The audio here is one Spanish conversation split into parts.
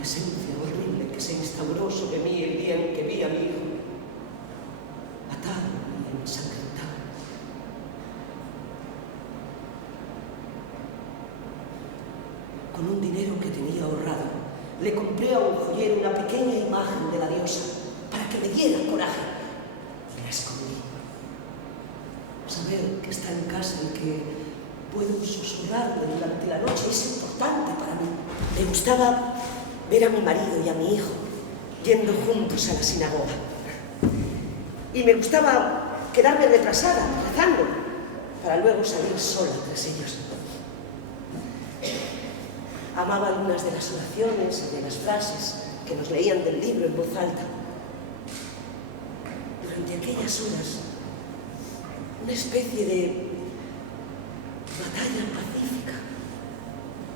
presencia horrible que se instauró sobre mí el día en que vi a mi hijo atado y ensangrentado. Con un dinero que tenía ahorrado, le compré a un joyero una pequeña imagen de la diosa para que me diera coraje y la escondí. Saber que está en casa y que puedo susurrarle durante la noche es importante para mí. Me gustaba ver a mi marido y a mi hijo yendo juntos a la sinagoga. Y me gustaba quedarme retrasada, rezando, para luego salir sola tras ellos. Amaba algunas de las oraciones y de las frases que nos leían del libro en voz alta. Durante aquellas horas, una especie de batalla pacífica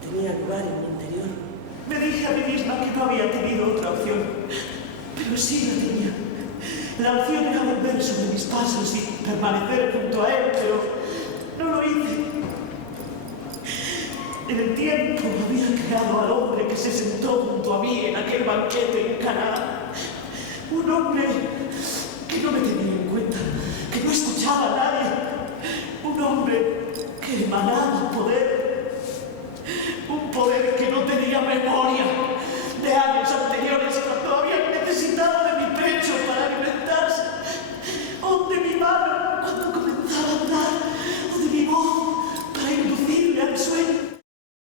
tenía lugar en mi interior. Me dije a mí misma que no había tenido otra opción, pero sí la tenía. La opción era volver sobre mis pasos y permanecer junto a él, pero no lo hice. En el tiempo había creado al hombre que se sentó junto a mí en aquel banquete en Canaán. Un hombre